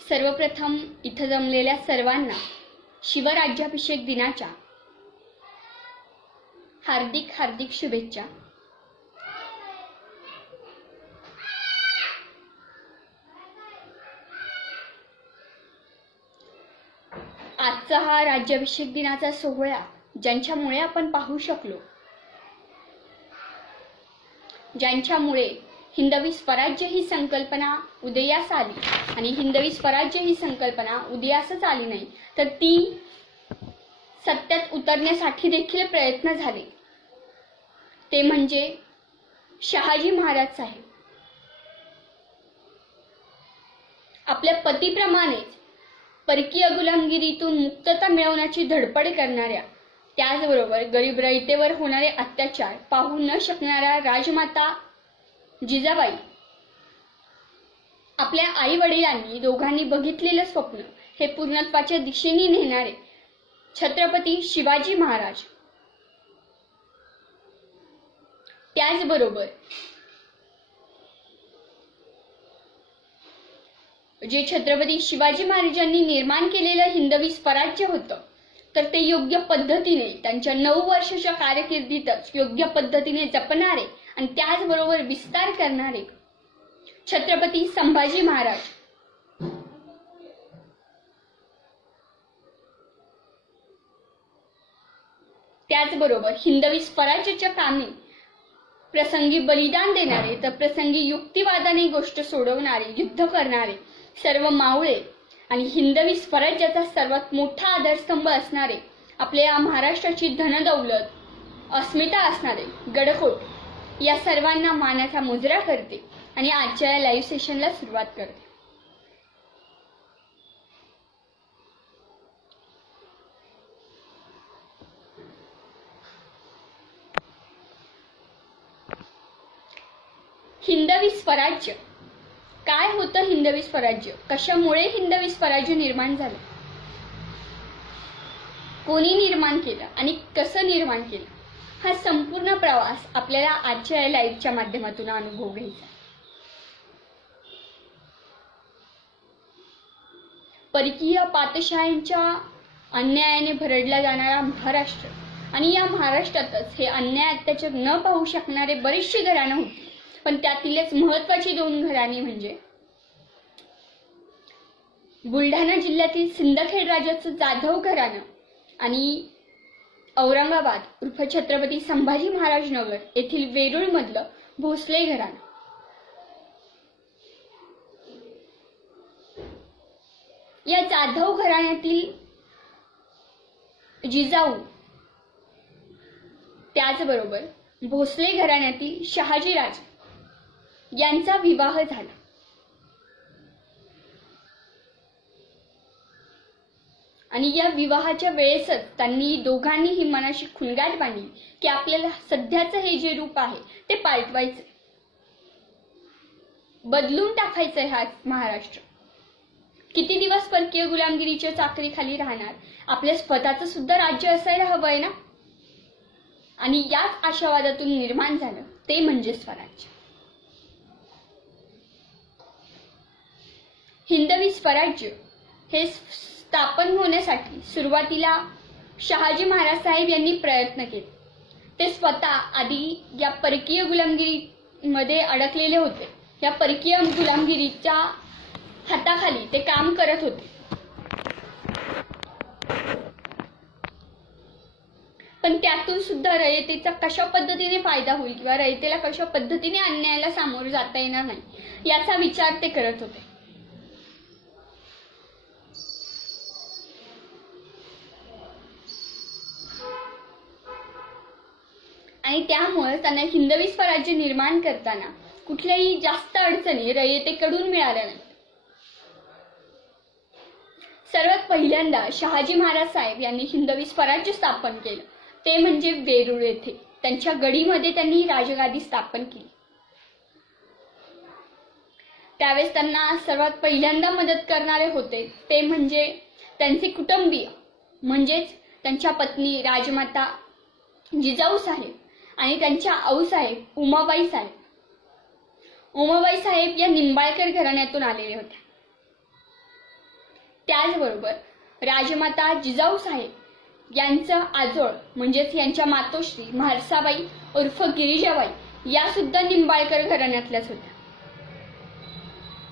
सर्वप्रथम इथं जमलेल्या सर्वांना शिवराज्याभिषेक दिनाच्या हार्दिक हार्दिक शुभेच्छा। आजचा हा राज्याभिषेक दिनाचा सोहळा ज्यांच्यामुळे आपण पाहू शकलो, ज्यांच्यामुळे हिंदवी स्वराज्य ही संकल्पना उदयास आली आणि हिंदवी स्वराज्य ही संकल्पना उदयासच आली नाही तर ती सत्यात उतरण्यासाठी देखील प्रयत्न झाले, ते म्हणजे शहाजी महाराज साहेब। आपल्या पतीप्रमाणेच परकीय गुलामगिरीतून मुक्तता मिळवण्याची धडपड करणाऱ्या, त्याचबरोबर गरीब रयतेवर होणारे अत्याचार पाहू न शकणाऱ्या राजमाता जिजाबाई, आपल्या आई वडिलांनी दोघांनी बघितलेलं स्वप्न हे पूर्णत्वाच्या दिशेने नेणारे छत्रपती शिवाजी महाराज, त्याचबरोबर जे छत्रपती शिवाजी महाराजांनी निर्माण केलेलं हिंदवी स्वराज्य होतं तर ते योग्य पद्धतीने त्यांच्या 9 वर्षाच्या कारकिर्दीतच योग्य पद्धतीने जपणारे आणि त्याचबरोबर विस्तार करणारे छत्रपती संभाजी महाराज, त्याचबरोबर हिंदवी स्वराज्याच्या कामी प्रसंगी बलिदान देणारे तर प्रसंगी युक्तिवादाने गोष्ट सोडवणारे, युद्ध करणारे सर्व मावळे आणि हिंदवी स्वराज्याचा सर्वात मोठा आधारस्तंभ असणारे, आपल्या या महाराष्ट्राची धनदौलत अस्मिता असणारे गडकोट, या सर्वांना मानाचा मुजरा करते आणि आजच्या या लाईव्ह सेशनला सुरुवात करते। हिंदवी स्वराज्य काय होतं? हिंदवी स्वराज्य कशामुळे हिंदवी स्वराज्य निर्माण झालं, कोणी निर्माण केलं आणि कसं निर्माण केलं, हा संपूर्ण प्रवास आपल्याला आजच्या लाईव्हच्या माध्यमातून अनुभव घ्यायचा। परकीय पातशाहींच्या अन्यायाने भरडला जाणारा महाराष्ट्र आणि या महाराष्ट्रातच हे अन्याय अत्याचार न पाहू शकणारे बरेचशी घराणं होती, पण त्यातीलच महत्वाची 2 घराणी म्हणजे बुलढाणा जिल्ह्यातील सिंदखेड राजाचं जाधव घराणं आणि औरंगाबाद उर्फ छत्रपती संभाजी महाराज नगर येथील वेरूळ मधलं भोसले घराणं। या जाधव घराण्यातील जिजाऊ, त्याचबरोबर भोसले घराण्यातील शहाजी राजे यांचा विवाह झाला आणि या विवाहाच्या वेळेसच त्यांनी दोघांनीही मनाशी खुणगाठ बांधली की आपल्याला सध्याचं हे जे रूप आहे ते पालटवायचं, बदलून टाकायचं हा महाराष्ट्र। किती दिवस परकीय गुलामगिरीच्या चाकरीखाली राहणार, आपल्या स्वतःचं सुद्धा राज्य असायला हवंय ना। आणि याच आशावादातून निर्माण झालं ते म्हणजे स्वराज्य। हिंदवी स्वराज्य हे स्थापन होण्यासाठी सुरुवातीला शहाजी महाराज साहेब यांनी प्रयत्न केले। ते स्वतः आधी या परकीय गुलामगिरीमध्ये अडकलेले होते, या परकीय गुलामगिरीच्या हाताखाली ते काम करत होते, पण त्यातून सुद्धा रयतेचा कशा पद्धतीने फायदा होईल किंवा रयतेला कशा पद्धतीने अन्यायाला सामोरं जाता येणार नाही याचा विचार ते करत होते। आणि त्यामुळे त्यांना हिंदवी स्वराज्य निर्माण करताना कुठल्याही जास्त अडचणी रयतेकडून मिळाल्या नाहीत। सर्वात पहिल्यांदा शहाजी महाराज साहेब यांनी हिंदवी स्वराज्य स्थापन केलं ते म्हणजे वेरूळ येथे त्यांच्या गडीमध्ये त्यांनी राजगादी स्थापन केली। त्यावेळेस त्यांना सर्वात पहिल्यांदा मदत करणारे होते ते म्हणजे त्यांचे कुटुंबीय, म्हणजेच त्यांच्या पत्नी राजमाता जिजाऊ साहेब आणि त्यांच्या आऊसाहेब उमाबाई साहेब। उमाबाई साहेब या निंबाळकर घराण्यातून आलेल्या होत्या। त्याचबरोबर राजमाता जिजाऊ साहेब यांचं आजोळ म्हणजेच यांच्या मातोश्री म्हाळसाबाई उर्फ गिरिजाबाई या सुद्धा निंबाळकर घराण्यातल्याच होत्या.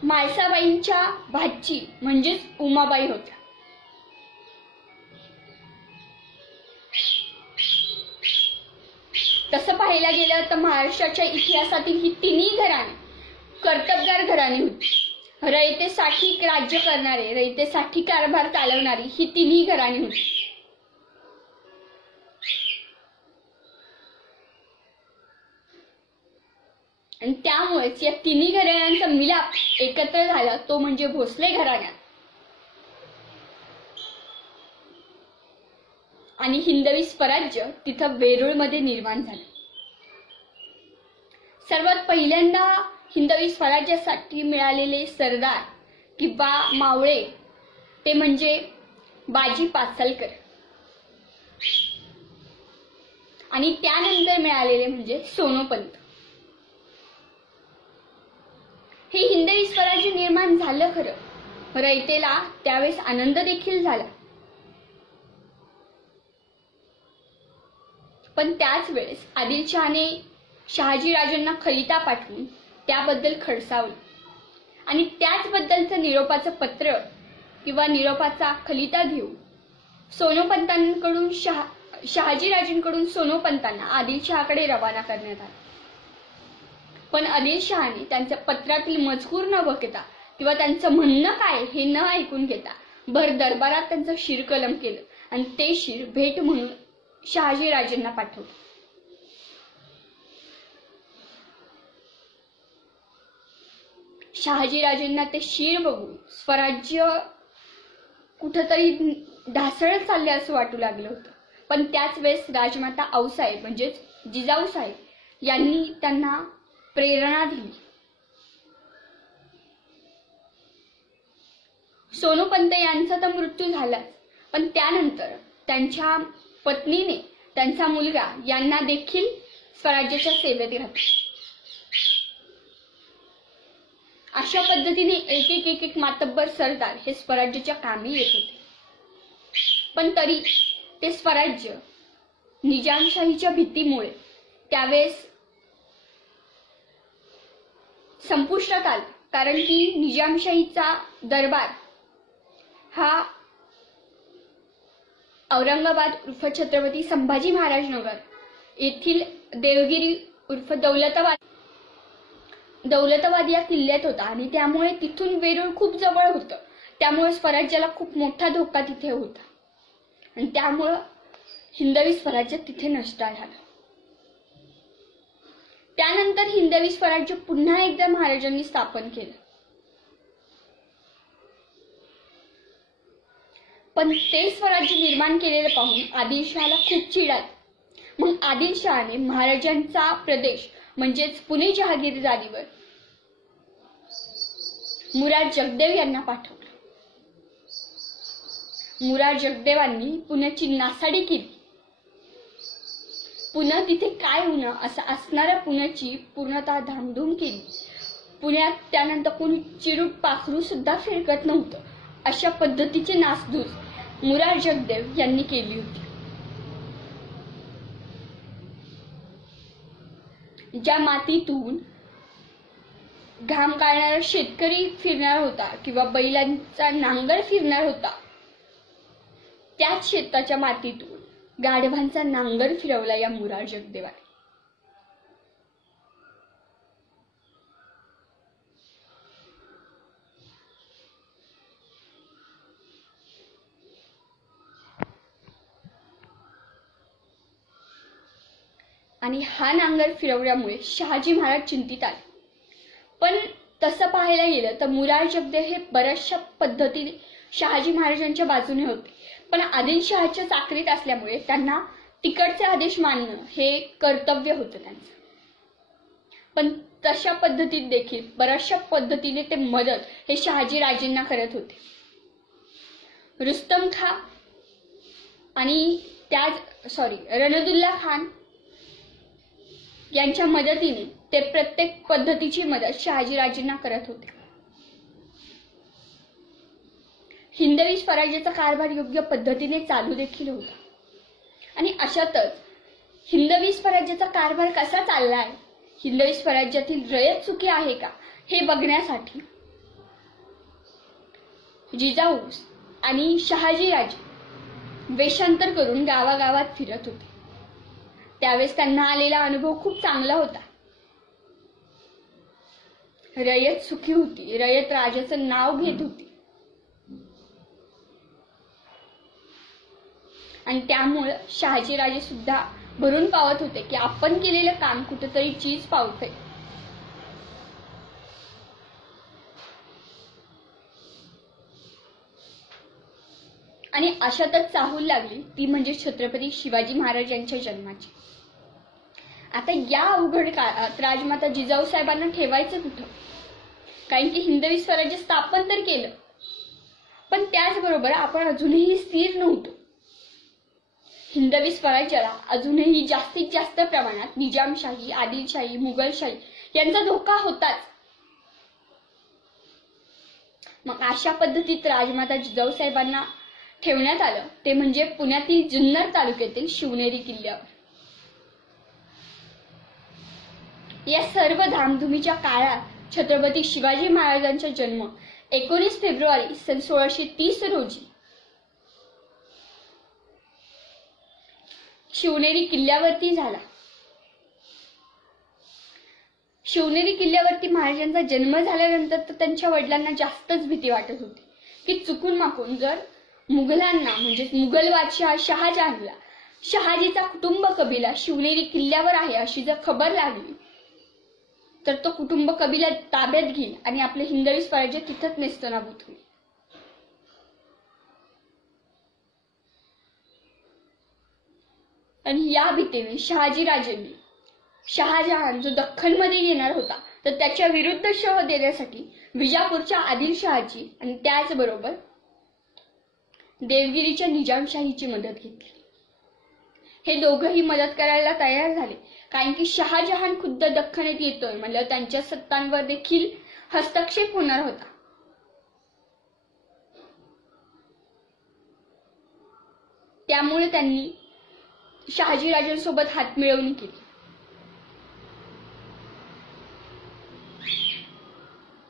म्हाळसाबाईंच्या भाची म्हणजेच उमाबाई होत्या. तसं पाहायला गेलं तर महाराष्ट्राच्या इतिहासातील ही तिन्ही घराणे कर्तबगार घराणी होती. रयतेसाठी राज्य करणारे, रयतेसाठी कारभार चालवणारी ही तिन्ही घराणी होती. आणि त्यामुळेच या तिन्ही घराण्यांचा मिलाप एकत्र झाला तो म्हणजे भोसले घराण्यात. आणि हिंदवी स्वराज्य तिथं वेरूळमध्ये निर्माण झालं. सर्वात पहिल्यांदा हिंदवी स्वराज्यासाठी मिळालेले सरदार किंवा मावळे ते म्हणजे बाजी पासलकर आणि त्यानंतर मिळालेले म्हणजे सोनोपंत. हे हिंदवी स्वराज्य निर्माण झालं खरं, रयतेला त्यावेळेस आनंद देखील झाला. पण त्याच वेळेस आदिलशहाने शहाजीराजांना खलिता पाठवून त्याबद्दल खडसावलं आणि त्याचबद्दलचं निरोपाचं पत्र किंवा निरोपाचा खलिता घेऊन सोनोपंतांकडून शहाजीराजांकडून सोनोपंतांना आदिलशहाकडे रवाना करण्यात आलं. पण आदिलशहाने त्यांच्या पत्रातील मजकूर न बघता किंवा त्यांचं म्हणणं काय हे न ऐकून घेता भर दरबारात त्यांचं शिरकलम केलं आणि ते शिर भेट म्हणून शहाजीराजांना पाठवलं. शहाजीराजांना ते शिर बघून स्वराज्य कुठंतरी ढासळत चालले असं वाटू लागलं होतं. पण त्याच वेळेस राजमाता आऊसाहेब म्हणजेच जिजाऊ साहेब यांनी त्यांना प्रेरणा दिली. सोनोपंत यांचा तर मृत्यू झालाच, पण त्यानंतर त्यांच्या पत्नीने त्यांचा मुलगा यांना देखील स्वराज्याच्या सेवेत घातले. अशा पद्धतीने एक एक मातब्बर सरदार हे स्वराज्याच्या कामी येत होते. पण तरी ते स्वराज्य निजामशाहीच्या भीतीमुळे त्यावेळेस संपुष्टात आलं. कारण की निजामशाहीचा दरबार हा औरंगाबाद उर्फ छत्रपती संभाजी महाराज नगर येथील देवगिरी उर्फ दौलताबाद या किल्ल्यात होता आणि त्यामुळे तिथून वेरूळ खूप जवळ होतं. त्यामुळे स्वराज्याला खूप मोठा धोका तिथे होता आणि त्यामुळे हिंदवी स्वराज्य तिथे नष्ट झालं. त्यानंतर हिंदवी स्वराज्य पुन्हा एकदा महाराजांनी स्थापन केलं. पण ते स्वराज्य निर्माण केलेलं पाहून आदिलशहाला खूप चिड आली. मग आदिलशहाने महाराजांचा प्रदेश म्हणजेच पुणे जहागीरदारीवर मुराद जगदेव यांना पाठवलं. मुराद जगदेवांनी पुण्याची नासाडी केली. पुणे तिथे काय होणं असं असणाऱ्या पुण्याची पूर्णतः धामधूम केली. पुण्यात त्यानंतर कोणी चिरूट पाखरू सुद्धा फिरकत नव्हतं अशा पद्धतीची नासधूस मुराद जगदेव यांनी केली होती. ज्या मातीतून घाम काढणारा शेतकरी फिरणार होता किंवा बैलांचा नांगर फिरणार होता, त्याच शेताच्या मातीतून गाढवांचा नांगर फिरवला या मुराद जगदेवाने. आणि हा नांगर फिरवल्यामुळे शहाजी महाराज चिंतित आले. पण तसं पाहायला गेलं तर मुराद जगदेव हे बऱ्याचशा पद्धतीने शहाजी महाराजांच्या बाजूने होते. पण आदिलशहाच्या चाकरीत असल्यामुळे त्यांना तिकडचे आदेश मानणं हे कर्तव्य होतं त्यांचं. पण तशा पद्धतीत देखील बऱ्याचशा पद्धतीने ते मदत हे शहाजी राजेंना करत होते. रुस्तम खान आणि रणदुल्ला खान यांच्या मदतीने ते प्रत्येक पद्धतीची मदत शहाजीराजेंना करत होते. हिंदवी स्वराज्याचा कारभार योग्य पद्धतीने चालू देखील होता. आणि अशातच हिंदवी स्वराज्याचा कारभार कसा चाललाय, हिंदवी स्वराज्यातील रयत सुखी आहे का, हे बघण्यासाठी जिजाऊ आणि शहाजीराजे वेषांतर करून गावागावात फिरत होते. त्यावेळेस त्यांना आलेला अनुभव खूप चांगला होता. रयत सुखी होती, रयत राजाचं नाव घेत होती. आणि त्यामुळे शहाजीराजे सुद्धा भरून पावत होते की आपण केलेलं काम कुठेतरी चीज पावते. आणि अशातच चाहूल लागली ती म्हणजे छत्रपती शिवाजी महाराज यांच्या जन्माची. आता या अवघड काळात राजमाता जिजाऊ साहेबांना ठेवायचं कुठं, कारण की हिंदवी स्वराज्य स्थापन तर केलं, पण त्याचबरोबर आपण अजूनही स्थिर नव्हतो. हिंदवी स्वराज्याला अजूनही जास्तीत जास्त प्रमाणात निजामशाही, आदिलशाही, मुघलशाही यांचा धोका होताच. मग अशा पद्धतीत राजमाता जिजाऊ साहेबांना ठेवण्यात आलं ते म्हणजे पुण्यातील जुन्नर तालुक्यातील शिवनेरी किल्ल्यावर. या सर्व धामधुमीच्या काळात छत्रपती शिवाजी महाराजांचा जन्म 19 फेब्रुवारी सन 1630 रोजी शिवनेरी किल्ल्यावरती झाला. शिवनेरी किल्ल्यावरती महाराजांचा जन्म झाल्यानंतर तर त्यांच्या वडिलांना जास्तच भीती वाटत होती की चुकून माकून जर मुघलांना म्हणजे मुघल बादशाह शहाजहानला शहाजीचा कुटुंब कबिला शिवनेरी किल्ल्यावर आहे अशी जर खबर लागली तर तो कुटुंब कबिला ताब्यात घेईल आणि आपले हिंदवी स्वराज्य तिथंच नेस्तनाबूत होईल. आणि या भीतीने शहाजीराजेंनी शहाजहान जो दख्खनमध्ये येणार होता तर त्याच्या विरुद्ध शह देण्यासाठी विजापूरच्या आदिलशहाची आणि त्याचबरोबर देवगिरीच्या निजामशाहीची मदत घेतली. हे दोघंही मदत करायला तयार झाले, कारण की शहाजहान खुद्द दख्खनेत येतोय म्हणजे त्यांच्या सत्तांवर देखील हस्तक्षेप होणार होता. त्यामुळे त्यांनी शहाजीराजांसोबत हातमिळवणी केली.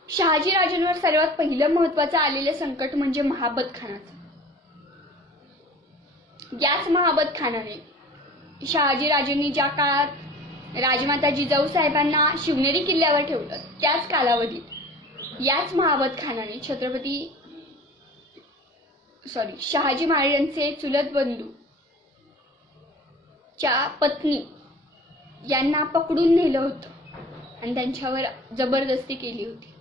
शहाजीराजांवर सर्वात पहिलं महत्वाचं आलेलं संकट म्हणजे महाबत खानाचं. याच महाबत खानाने शहाजीराजांनी ज्या काळात राजमाता जिजाऊ साहेबांना शिवनेरी किल्ल्यावर ठेवलं त्याच कालावधीत याच महाबत खानाने शहाजी महाराजांचे चुलत बंधू च्या पत्नी यांना पकडून नेलं होतं आणि त्यांच्यावर जबरदस्ती केली होती.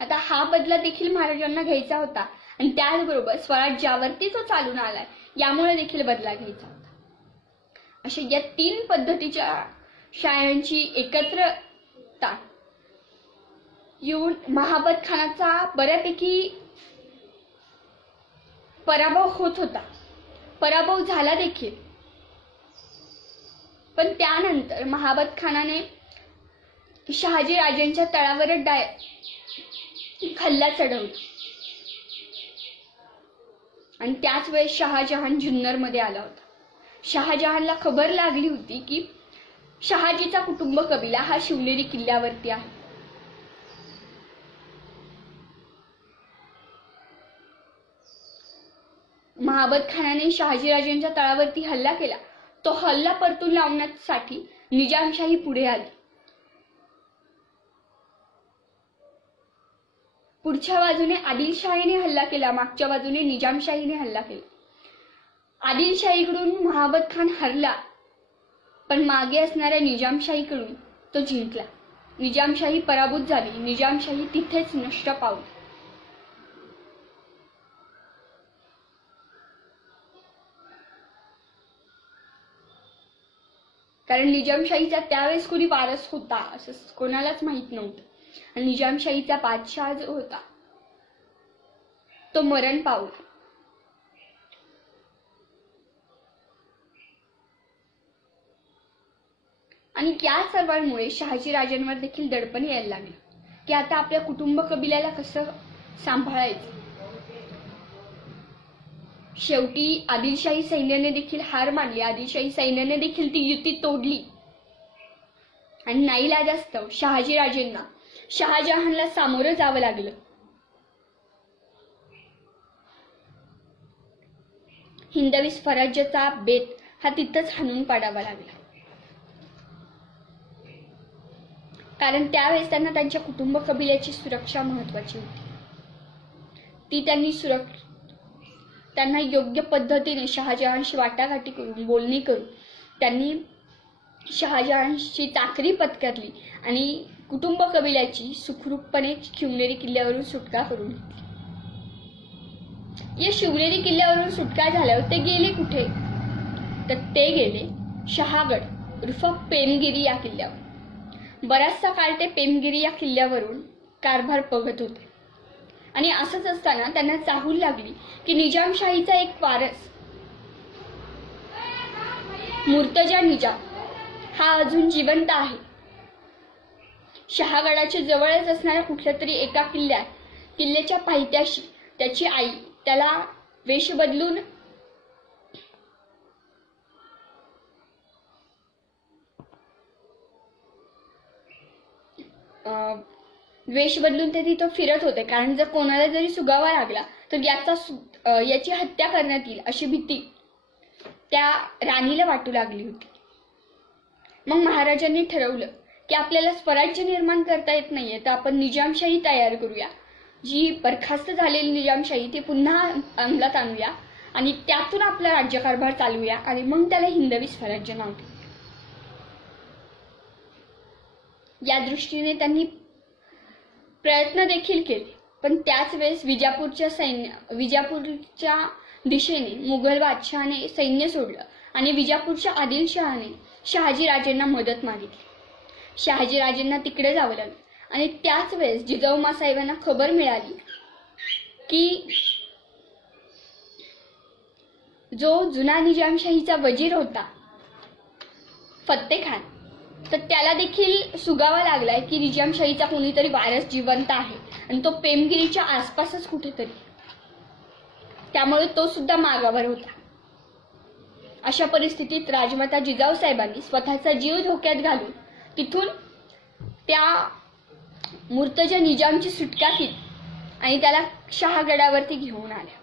आता हा बदला देखील महाराजांना घ्यायचा होता आणि त्याचबरोबर स्वराज्यावरती जो चालून आलाय यामुळे देखील बदला घ्यायचा होता. अशा या 3 पद्धतीच्या शायांची एकत्रता येऊन महाबत खानाचा बऱ्यापैकी पराभव होत होता. पराभव झाला देखील, पण त्यानंतर महाबत खानाने शहाजीराजांच्या तळावर हल्ला चढवला आणि त्याच वेळेस शहाजहान जुन्नरमध्ये आला होता. शहाजहानला खबर लागली होती की शहाजीचा कुटुंब कबिला हा शिवनेरी किल्ल्यावरती आहे. महाबत खानाने शहाजीराजांच्या तळावरती हल्ला केला. तो हल्ला परतून लावण्यासाठी निजामशाही पुढे आली. पुढच्या बाजूने आदिलशाहीने हल्ला केला, मागच्या बाजूने निजामशाहीने हल्ला केला. आदिलशाहीकडून महाबत खान हरला, पण मागे असणाऱ्या निजामशाहीकडून तो जिंकला. निजामशाही पराभूत झाली, निजामशाही तिथेच नष्ट पावली. कारण निजामशाहीचा त्यावेळेस कोणी वारस होता असं कोणालाच माहित नव्हतं. आणि निजामशाहीचा बादशाह जो होता तो मरण पावला. आणि या सर्वांमुळे शहाजीराजांवर देखील दडपण यायला लागले की आता आपल्या कुटुंब कबिल्याला कसं सांभाळायचं. शेवटी आदिलशाही सैन्याने देखील हार मानली. आदिलशाही सैन्याने देखील ती युती तोडली आणि नाईलाजास्तव शहाजीराजेंना शहाजहानला सामोरं जावं लागलं. हिंदवी स्वराज्याचा बेत हा तिथंच हाणून पाडावा लागला. कारण त्यावेळेस त्यांना त्यांच्या कुटुंब कबिल्याची सुरक्षा महत्वाची होती. ती त्यांना योग्य पद्धतीने शहाजहानशी वाटाघाटी करून बोलणी करून त्यांनी शहाजहानची चाकरी पत्करली आणि कुटुंब कबिल्याची सुखरूपपणे शिवनेरी किल्ल्यावरून सुटका करून घेतली. या शिवनेरी किल्ल्यावरून सुटका झाल्यावर ते गेले कुठे? तर ते गेले शहागड उर्फ पेमगिरी या किल्ल्यावर. बराचसा काळ ते पेमगिरी या किल्ल्यावरून कारभार बघत होते आणि असंच असताना त्यांना चाहूल लागली की निजामशाहीचा एक वारस मुर्तजा निजाम हा अजून जिवंत आहे. शहागडाच्या जवळच असणाऱ्या कुठल्या तरी एका किल्ल्याच्या पायथ्याशी त्याची आई त्याला वेश बदलून ते तिथं फिरत होते. कारण जर कोणाला जरी सुगावा लागला तर याची हत्या करण्यात येईल अशी भीती त्या राणीला वाटू लागली होती. मग महाराजांनी ठरवलं की आपल्याला स्वराज्य निर्माण करता येत नाहीये तर आपण निजामशाही तयार करूया. जी बरखास्त झालेली निजामशाही ती पुन्हा अंमलात आणूया आणि त्यातून आपला राज्यकारभार चालवूया आणि मग त्याला हिंदवी स्वराज्य नाव देऊ. या दृष्टीने त्यांनी प्रयत्न देखील केले. पण त्याच वेळेस विजापूरच्या दिशेने मुघल बादशहाने सैन्य सोडलं आणि विजापूरच्या आदिलशहाने शहाजीराजेंना मदत मागितली. शहाजीराजेंना तिकडे जावं लागलं आणि त्याच वेळेस जिजाऊ साहेबांना खबर मिळाली की जो जुना निजामशाहीचा वजीर होता फत्ते खान तर त्याला देखील सुगावा लागलाय की निजामशाहीचा कोणीतरी वारस जिवंत आहे आणि तो पेमगिरीच्या आसपासच कुठेतरी. त्यामुळे तो सुद्धा मागावर होता. अशा परिस्थितीत राजमाता जिजाऊ साहेबांनी स्वतःचा जीव धोक्यात घालून तिथून त्या मुर्तजा निजामची सुटका केली आणि त्याला शहागडावरती घेऊन आल्या.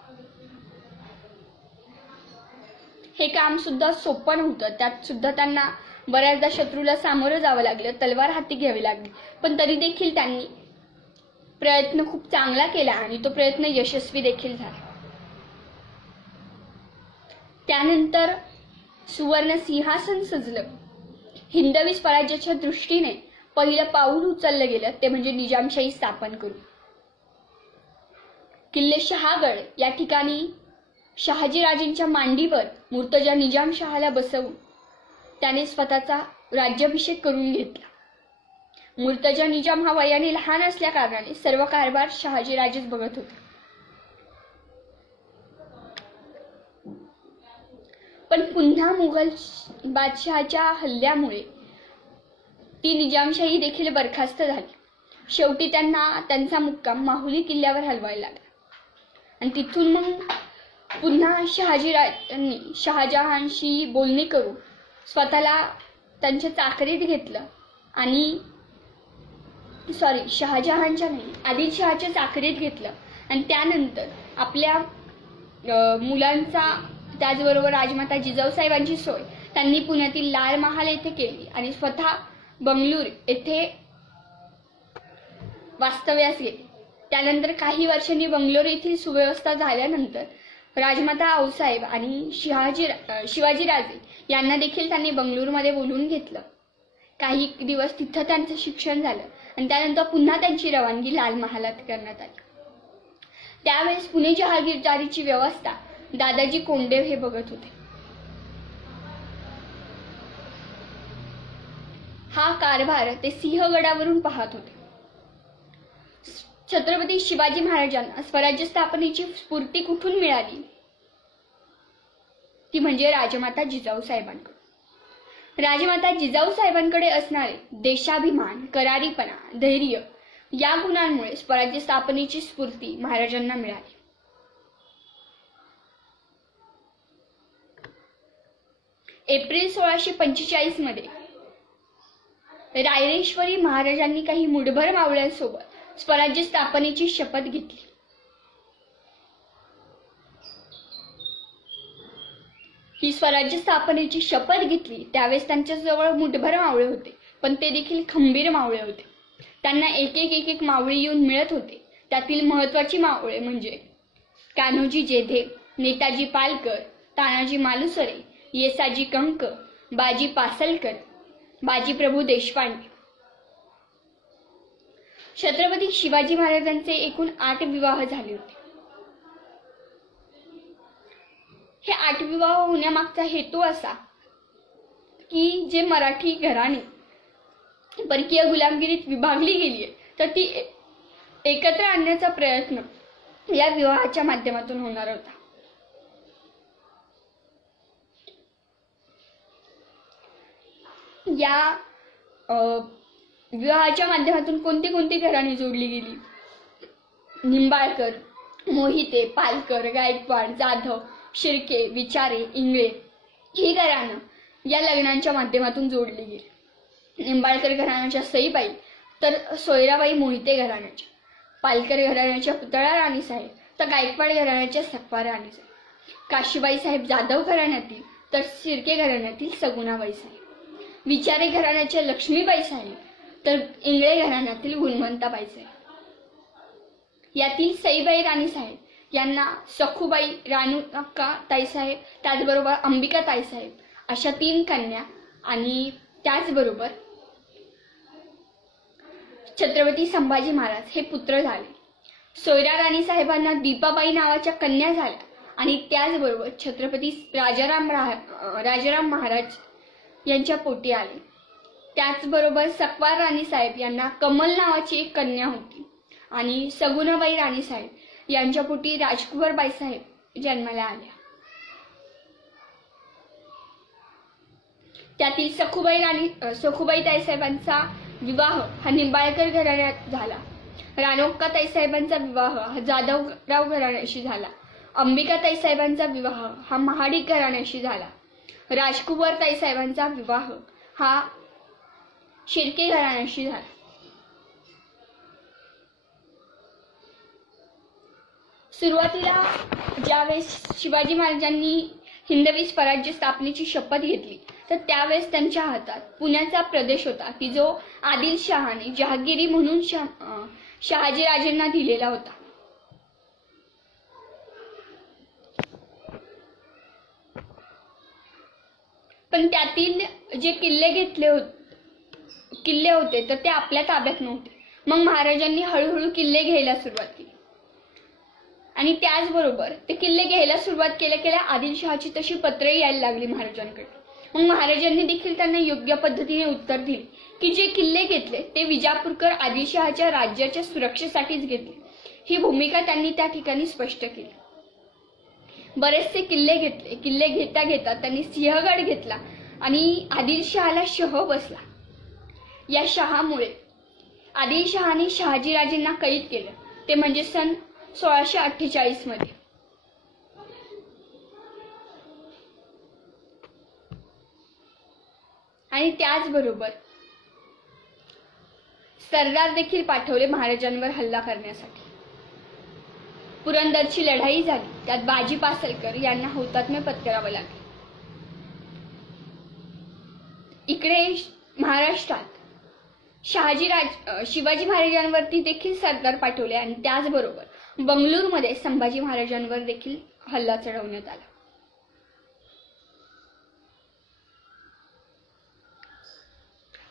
हे काम सुद्धा सोपं नव्हतं. त्यात सुद्धा त्यांना बऱ्याचदा शत्रूला सामोरं जावं लागलं, तलवार हाती घ्यावी लागली. पण तरी देखील त्यांनी प्रयत्न खूप चांगला केला आणि तो प्रयत्न यशस्वी देखील झाला. त्यानंतर सुवर्ण सिंहासन सजलं. हिंदवी स्वराज्याच्या दृष्टीने पहिलं पाऊल उचललं गेलं ते म्हणजे निजामशाही स्थापन करू. किल्ले शहागड या ठिकाणी शहाजीराजेंच्या मांडीवर मुर्तजा निजामशहाला बसवून त्याने स्वतःचा राज्याभिषेक करून घेतला. मुर्तजा निजाम हा वयाने लहान असल्या कारणाने सर्व कारभार शहाजीराजेच बघत होते. पण पुन्हा मुघल बादशहाच्या हल्ल्यामुळे ती निजामशाही देखील बरखास्त झाली. शेवटी त्यांना त्यांचा मुक्काम माहुली किल्ल्यावर हलवायला लागला आणि तिथून मग पुन्हा शहाजीराजांनी शहाजहानशी बोलणी करून स्वतःला त्यांच्या चाकरीत घेतलं आणि शहाजहानच्या नाही आदिलशहाच्या चाकरीत घेतलं आणि त्यानंतर आपल्या मुलांचा त्याचबरोबर राजमाता जिजाऊ साहेबांची सोय त्यांनी पुण्यातील लाल महाल येथे केली आणि स्वतः बंगळूर येथे वास्तव्यास गेले. त्यानंतर काही वर्षांनी बंगलोर येथील सुव्यवस्था झाल्यानंतर राजमाता आऊसाहेब आणि शिवाजीराजे यांना देखील त्यांनी बंगळूरमध्ये बोलवून घेतलं. काही दिवस तिथं त्यांचं शिक्षण झालं आणि त्यानंतर पुन्हा त्यांची रवानगी लाल महालात करण्यात आली. त्यावेळेस पुणे जहागीरदारीची व्यवस्था दादाजी कोंडदेव हे बघत होते. हा कारभार ते सिंहगडावरून पाहत होते. छत्रपती शिवाजी महाराजांना स्वराज्य स्थापनेची स्फूर्ती कुठून मिळाली ती म्हणजे राजमाता जिजाऊ साहेबांकडून. राजमाता जिजाऊ साहेबांकडे असणारे देशाभिमान, करारीपणा, धैर्य या गुणांमुळे स्वराज्य स्थापनेची स्फूर्ती महाराजांना मिळाली. एप्रिल 1645 मध्ये रायरेश्वरी महाराजांनी काही मुठभर मावळ्यांसोबत स्वराज्य स्थापनेची शपथ घेतली. ही स्वराज्य स्थापनेची शपथ घेतली त्यावेळेस त्यांच्या जवळ मुठभर मावळे होते, पण ते देखील खंबीर मावळे होते. त्यांना एक एक मावळे येऊन मिळत होते. त्यातील महत्वाची मावळे म्हणजे कान्होजी जेधे, नेताजी पालकर, तानाजी मालुसरे, येसाजी कंक, बाजी पासलकर, बाजी प्रभू देशपांडे. छत्रपती शिवाजी महाराजांचे एकूण 8 विवाह झाले होते. हे 8 विवाह होण्यामागचा हेतू असा की जे मराठी घराणे परकीय गुलामगिरीत विभागली गेली तर ती एकत्र आणण्याचा प्रयत्न या विवाहाच्या माध्यमातून होणार होता. या विवाहाच्या माध्यमातून कोणती कोणती घराणी जोडली गेली? निंबाळकर, मोहिते, पालकर, गायकवाड, जाधव, शिर्के, विचारे, इंगळे ही घराणं या लग्नांच्या माध्यमातून जोडली गेली. निंबाळकर घराण्याच्या सईबाई तर सोयराबाई मोहिते घराण्याच्या, पालकर घराण्याच्या पुतळा राणी साहेब तर गायकवाड घराण्याच्या सखा राणी साहेब, काशीबाई साहेब जाधव घराण्यातील तर शिर्के घराण्यातील सगुणाबाई साहेब, विचारे घराण्याच्या लक्ष्मीबाई साहेब तर इंगळे घराण्यातील गुणवंताबाई साहेब. यातील सईबाई राणी साहेब यांना सखूबाई, राणूअक्का ताईसाहेब, त्याचबरोबर अंबिका ताईसाहेब अशा 3 कन्या आणि त्याचबरोबर छत्रपती संभाजी महाराज हे पुत्र झाले. सोयरा राणी साहेबांना दीपाबाई नावाच्या कन्या झाल्या आणि त्याचबरोबर छत्रपती राजाराम महाराज यांच्या पोटी आले. त्याचबरोबर सकवार राणी साहेब यांना कमल नावाची एक कन्या होती आणि सगुणाबाई राणी साहेब यांच्या पोटी राजकुंवरबाई साहेब जन्माला आल्या. त्यातील सखूबाई ताईसाहेबांचा विवाह हा निंबाळकर घराण्यात झाला. राणोक्का ताईसाहेबांचा विवाह हा जाधवराव घराण्याशी झाला. अंबिका ताईसाहेबांचा विवाह हा महाडिक घराण्याशी झाला. राजकुंवर ताईसाहेबांचा विवाह हा शिर्के घराण्याशी झाला. सुरुवातीला ज्यावेळेस शिवाजी महाराजांनी हिंदवी स्वराज्य स्थापनेची शपथ घेतली तर त्यावेळेस त्यांच्या हातात पुण्याचा प्रदेश होता की जो आदिलशहाने जहागिरी म्हणून शहाजीराजेंना दिलेला होता. पण त्यातील जे किल्ले होते तर ते आपल्या ताब्यात नव्हते. मग महाराजांनी हळूहळू किल्ले घ्यायला सुरुवात केली आणि त्याचबरोबर ते किल्ले घ्यायला सुरुवात केल्या आदिलशहाची तशी पत्रे यायला लागली महाराजांकडे. मग महाराजांनी देखील त्यांना योग्य पद्धतीने उत्तर दिले की जे किल्ले घेतले ते विजापूरकर आदिलशहाच्या राज्याच्या सुरक्षेसाठीच घेतले. ही भूमिका त्यांनी त्या ठिकाणी स्पष्ट केली. बरेचसे किल्ले घेतले. किल्ले घेता घेता त्यांनी सिंहगड घेतला आणि आदिलशहाला शह बसला. या शहामुळे आदिलशहाने शहाजीराजेंना कैद केलं, ते म्हणजे सन 1648 मध्ये. आणि त्याचबरोबर सरदार देखील पाठवले महाराजांवर हल्ला करण्यासाठी. पुरंदरची लढाई झाली, त्यात बाजी पासलकर यांना हुतात्म्य पत्करावं लागले. इकडे महाराष्ट्रात शिवाजी महाराजांवरती देखील सरदार पाठवले आणि त्याचबरोबर बंगळूरमध्ये संभाजी महाराजांवर देखील हल्ला चढवण्यात आला.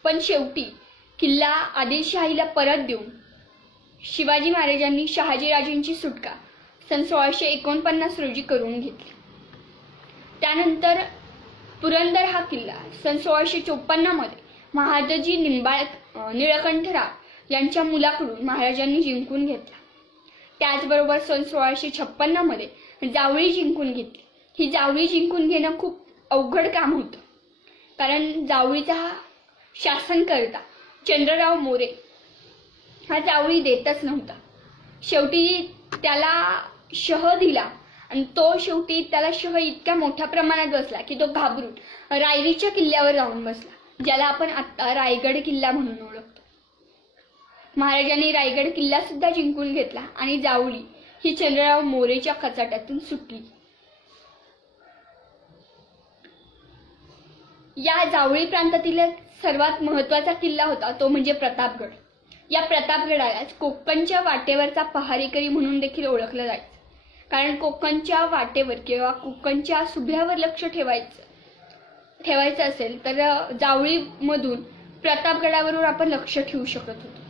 पण शेवटी किल्ला आदिलशाहीला परत देऊन शिवाजी महाराजांनी शहाजीराजेंची सुटका सन 1649 रोजी करून घेतली. त्यानंतर पुरंदर हा किल्ला सन 1654 मध्ये महादजी निळकंठराव यांच्या मुलाकडून महाराजांनी जिंकून घेतला. त्याचबरोबर सन 1656 मध्ये जावळी जिंकून घेतली. ही जावळी जिंकून घेणं खूप अवघड काम होतं, कारण जावळीचा शासनकर्ता चंद्रराव मोरे हा जावळी देतच नव्हता. शेवटी त्याला शह दिला आणि तो शेवटी त्याला शह इतक्या मोठ्या प्रमाणात बसला की तो घाबरून रायरीच्या किल्ल्यावर जाऊन बसला, ज्याला आपण आता रायगड किल्ला म्हणून ओळखतो. महाराजांनी रायगड किल्ला सुद्धा जिंकून घेतला आणि जावळी ही चंद्रराव मोरेच्या कचाट्यातून सुटली. या जावळी प्रांतातील सर्वात महत्वाचा किल्ला होता तो म्हणजे प्रतापगड. या प्रतापगडालाच कोकणच्या वाटेवरचा पहारेकरी म्हणून देखील ओळखलं जायचं, कारण कोकणच्या वाटेवर किंवा कोकणच्या सुभ्यावर लक्ष ठेवायचं असेल तर जावळीमधून प्रतापगडावरून आपण लक्ष ठेवू शकत होतो.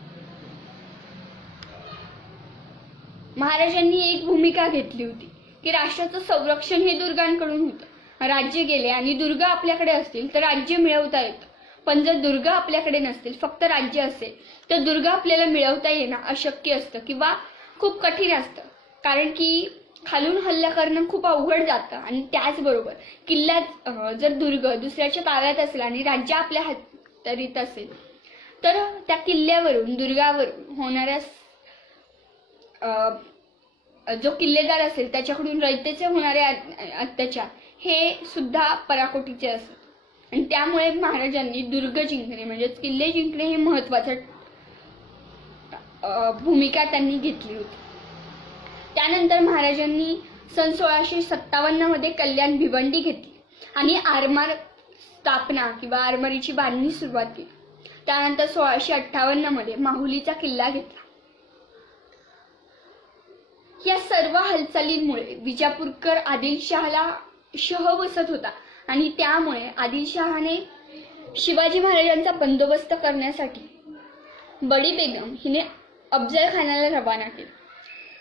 महाराजांनी एक भूमिका घेतली होती की राष्ट्राचं संरक्षण हे दुर्गांकडून होतं. राज्य गेले आणि दुर्ग आपल्याकडे असतील तर राज्य मिळवता येतं, पण जर दुर्ग आपल्याकडे नसतील, फक्त राज्य असेल तर दुर्ग आपल्याला मिळवता येणं अशक्य असतं किंवा खूप कठीण असतं, कारण की खालून हल्ला करणं खूप अवघड जातं. आणि त्याचबरोबर किल्ल्यात जर दुर्ग दुसऱ्याच्या ताब्यात असेल आणि राज्य आपल्या हातात असेल तर त्या किल्ल्यावरून दुर्गावरून होणाऱ्या जो किल्लेदार असेल त्याच्याकडून रयतेचे होणारे अत्याचार हे सुद्धा पराकोटीचे असतात. आणि त्यामुळे महाराजांनी दुर्ग जिंकणे म्हणजेच किल्ले जिंकणे हे महत्वाचं भूमिका त्यांनी घेतली होती. त्यानंतर महाराजांनी सन 1657 मध्ये कल्याण भिवंडी घेतली आणि आरमार स्थापना किंवा आरमारीची बांधणी सुरुवात केली. त्यानंतर 1658 मध्ये माहुलीचा किल्ला घेतला. या सर्व हालचालींमुळे विजापूरकर आदिलशहाला शह बसत होता आणि त्यामुळे आदिलशहाने शिवाजी महाराजांचा बंदोबस्त करण्यासाठी बडी बेगम हिने अफजल खानाला रवाना केले.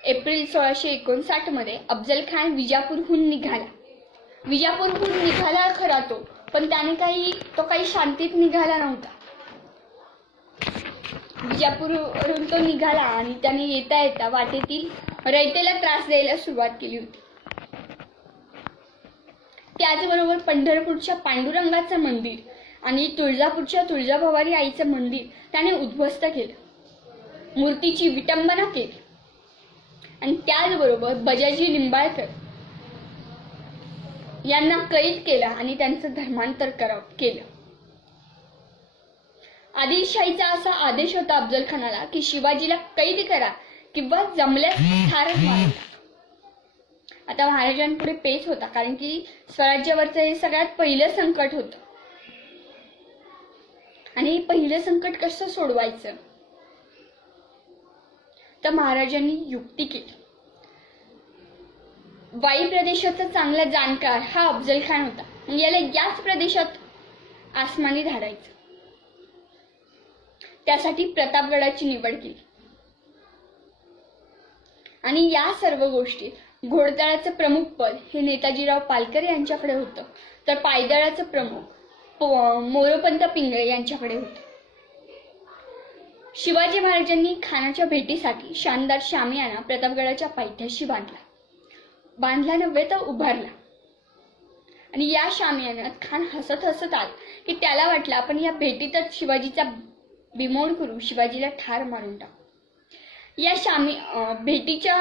एप्रिल 1659 मध्ये अफजल खान विजापूरहून निघाला. विजापूरहून निघाला खरा तो, पण त्याने तो काही शांतीत निघाला नव्हता. विजापूरवरून तो निघाला आणि त्याने येता येता वाटेतील रयतेला त्रास द्यायला सुरुवात केली होती. त्याचबरोबर पंढरपूरच्या पांडुरंगाचं मंदिर आणि तुळजापूरच्या तुळजाभवानी आईचं मंदिर त्याने उद्ध्वस्त केलं, मूर्तीची विटंबना केली आणि त्याचबरोबर बजाजी लिंबाळकर यांना कैद केला आणि त्यांचं धर्मांतर केलं. आदिलशाहीचा असा आदेश होता अफजल खानाला की शिवाजीला कैद करा किंवा जमल्यास ठारच मारा. आता महाराजांपुढे पेच होता, कारण की स्वराज्यावरचं हे सगळ्यात पहिलं संकट होतं आणि हे पहिलं संकट कसं सोडवायचं. तर महाराजांनी युक्ती केली. वाई प्रदेशाचा चांगला जाणकार हा अफजल खान होता, याला याच प्रदेशात आसमानी धाडायचं. त्यासाठी प्रतापगडाची निवड केली आणि या सर्व गोष्टी घोडदळाचं प्रमुख पद हे नेताजीराव पालकर यांच्याकडे होतं, तर पायदळाचं प्रमुख मोरोपंत पिंगळे यांच्याकडे होते. शिवाजी महाराजांनी खानाच्या भेटीसाठी शानदार शामियाना प्रतापगडाच्या पायथ्याशी बांधला नव्हे तर उभारला आणि या शामियानात खान हसत हसत आला की त्याला वाटलं आपण या भेटीतच शिवाजीचा बिमोड करू, शिवाजीला ठार मारून टाकू. या भेटीच्या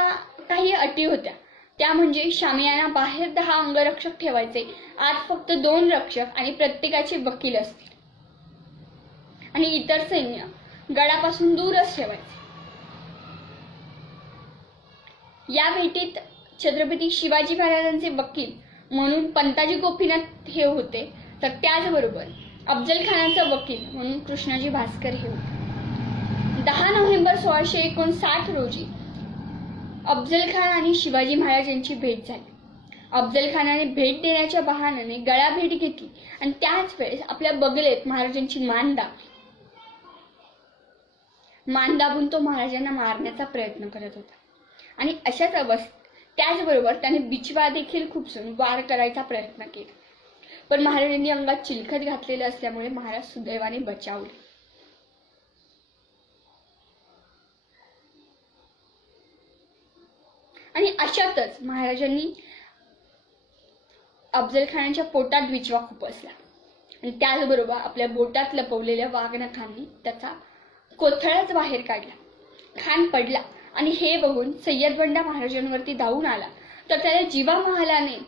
काही अटी होत्या, त्या म्हणजे शामियाना बाहेर 10 अंगरक्षक ठेवायचे, आत फक्त 2 रक्षक आणि प्रत्येकाचे वकील असतील आणि इतर सैन्य गडापासून दूरच ठेवायचे. या भेटीत छत्रपती शिवाजी महाराजांचे वकील म्हणून पंताजी गोपीनाथ हे होते, तर त्याचबरोबर अफजल खानाचा वकील म्हणून कृष्णाजी भास्कर हे होते. 10 नोव्हेंबर 1659 रोजी अफजल खान आणि शिवाजी महाराज यांची भेट झाली. अफजल खानाने भेट देण्याच्या बहाण्याने गळा भेट घेतली आणि त्याच वेळेस आपल्या बगलेत महाराजांची मान दाबून तो महाराजांना मारण्याचा प्रयत्न करत होता. आणि अशाच अवस्थेत त्याचबरोबर त्याने बिचवा देखील खुपसून वार करायचा प्रयत्न केला, पण महाराजांनी अंगात चिलखत घातलेलं असल्यामुळे महाराज सुदैवाने बचावले. आणि अशातच महाराजांनी अफजल खानाच्या पोटात बिचवा खुपसला आणि त्याचबरोबर आपल्या बोटात लपवलेल्या वाघनखांनी त्याचा कोथळाच बाहेर काढला खान पडला आणि हे बघून सय्यद बंडा महाराजांवरती धावून आला तर त्याला जिवा महालाने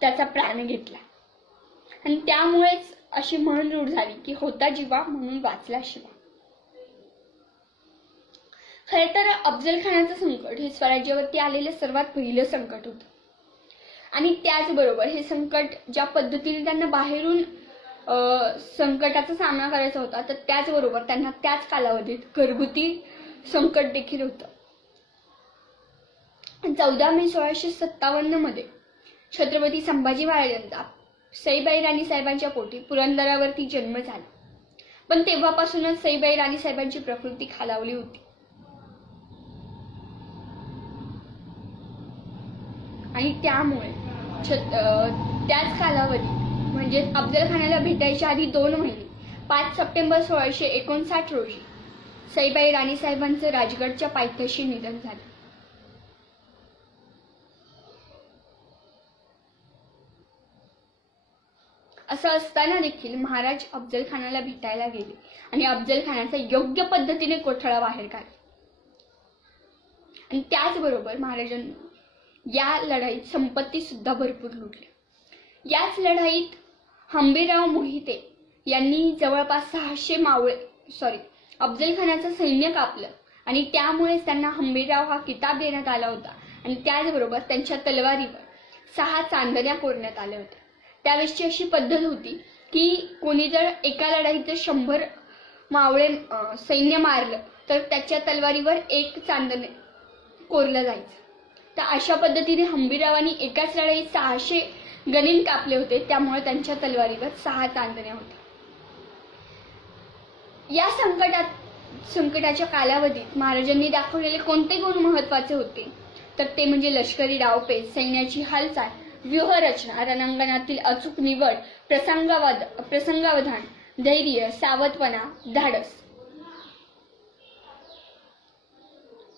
त्याचा प्राण घेतला आणि त्यामुळेच अशी म्हण रूढ झाली की होता जिवा म्हणून वाचला शिवा. खरे तर अफजल खानाचं संकट हे स्वराज्यावरती आलेलं सर्वात पहिलं संकट होतं आणि त्याचबरोबर हे संकट ज्या पद्धतीने त्यांना बाहेरून संकटाचा सामना करायचा होता तर त्याचबरोबर त्यांना त्याच कालावधीत घरगुती संकट देखील होतं. 14 मे 1657 मध्ये छत्रपती संभाजी महाराजांचा सईबाई राणी साहेबांच्या पोटी पुरंदरावरती जन्म झाला. पण तेव्हापासूनच सईबाई राणी साहेबांची प्रकृती खालावली होती आणि त्यामुळे त्याच कालावधीत म्हणजे अफजल खानाला भेटायच्या आधी 2 महिने 5 सप्टेंबर 1659 रोजी सईबाई राणी साहेबांचं राजगडच्या पायथ्याशी निधन झालं. असं असताना देखील महाराज अफजल खानाला भेटायला गेले आणि अफजल खानाचा योग्य पद्धतीने कोठडा बाहेर काढला. आणि त्याचबरोबर महाराजांनी या लढाईत संपत्ती सुद्धा भरपूर लुटली. याच लढाईत हंबीरराव मोहिते यांनी जवळपास 600 अफजल खानाचं सैन्य कापलं आणि त्यामुळेच त्यांना हंबीरराव हा किताब देण्यात आला होता. आणि त्याचबरोबर त्यांच्या तलवारीवर 6 चांदण्या कोरण्यात आल्या होत्या. त्यावेळेसची अशी पद्धत होती की कोणी जर एका लढाईत 100 मावळे सैन्य मारलं तर त्याच्या तलवारीवर 1 चांदणे कोरलं जायचं. तर अशा पद्धतीने हंबीररावांनी एकाच लढाईत 600 गनिम कापले होते, त्यामुळे त्यांच्या तलवारीवर 6 चांदण्या होत्या. या संकटाच्या कालावधीत महाराजांनी दाखवलेले कोणते गुण महत्वाचे होते तर ते म्हणजे लष्करी डावपेच, सैन्याची हालचाल, व्यूहरचना, रणांगणातील अचूक निवड, प्रसंगावधान, धैर्य, सावधपणा, धाडस.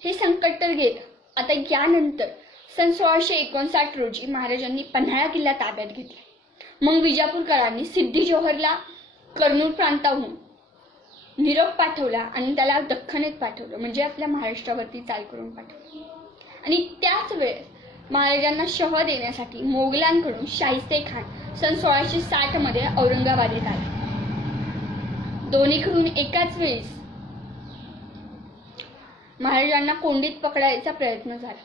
हे संकट तर गेलं. आता यानंतर सन 1659 रोजी महाराजांनी पन्हाळा किल्ला ताब्यात घेतला. मग विजापूरकरांनी सिद्धी जोहरला कर्नूल प्रांताहून निरोप पाठवला आणि त्याला दख्खनेत पाठवलं, म्हणजे आपल्या महाराष्ट्रावरती चाल करून पाठवलं. आणि त्याच वेळेस महाराजांना शह देण्यासाठी मोगलांकडून शाहिस्ते खान सन 1660 मध्ये औरंगाबादेत आला. दोन्हीकडून एकाच वेळेस महाराजांना कोंडीत पकडायचा प्रयत्न झाला.